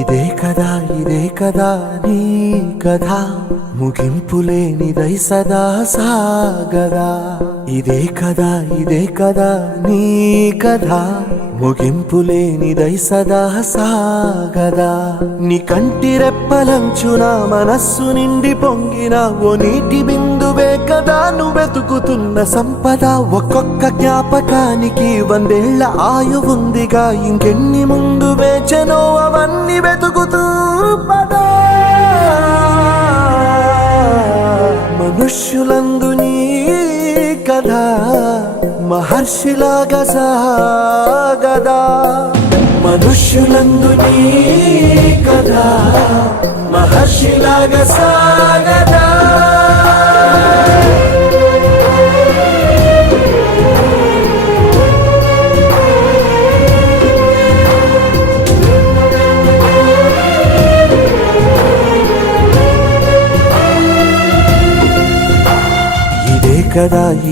ఇదే కదా నీ కథ ముగింపులేనిదై సదా సాగదా. ఇదే కదా నీ కథ ముగింపులేనిదై సదా సాగదా. నీ కంటి రెప్పలంచున మనస్సు నిండి పొంగిన ఓ నీటి బిందువే కదా నువ్వెతుకుతున్న సంపద. ఒక్కొక్క జ్ఞాపకానికి 100 ఏళ్ల ఆయువుందిగా, ఇంకెన్ని ముందు వేచనో అవన్నీ వెతుకుతూ పదా. మనుష్యులందు నీ కథ మహర్షిలాగా సాగదా. మనుష్యులందు నీ కథ మహర్షిలాగా సాగదా.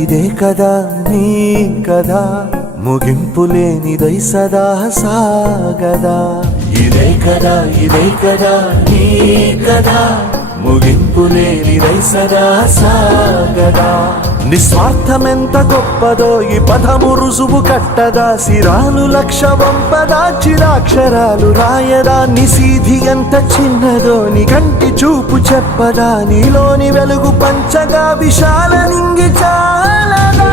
ఇదే కదా నీ కథ ముగింపులేనిదై సదా సాగదా. ఇదే కదా నీ కథ ముగింపులేనిదై సదా సాగదా. నిస్వార్థమెంత గొప్పదో ఈ పదము రుజువు కట్టదా. సిరాలు 1,00,000 వంపదా, చిరాక్షరాలు రాయదా. నిశీధి ఎంత చిన్నదో నీ కంటి చూపు చెప్పదా. నీలోని వెలుగు పంచగా విశాల నింగి చాలదా.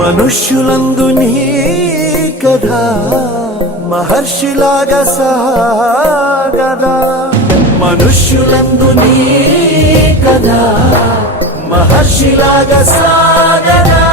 మనుష్యులందు నీ కథ మహర్షిలాగా సాగదా. మనుష్యులందు నీ కథ మహర్షిలాగా సాగదా.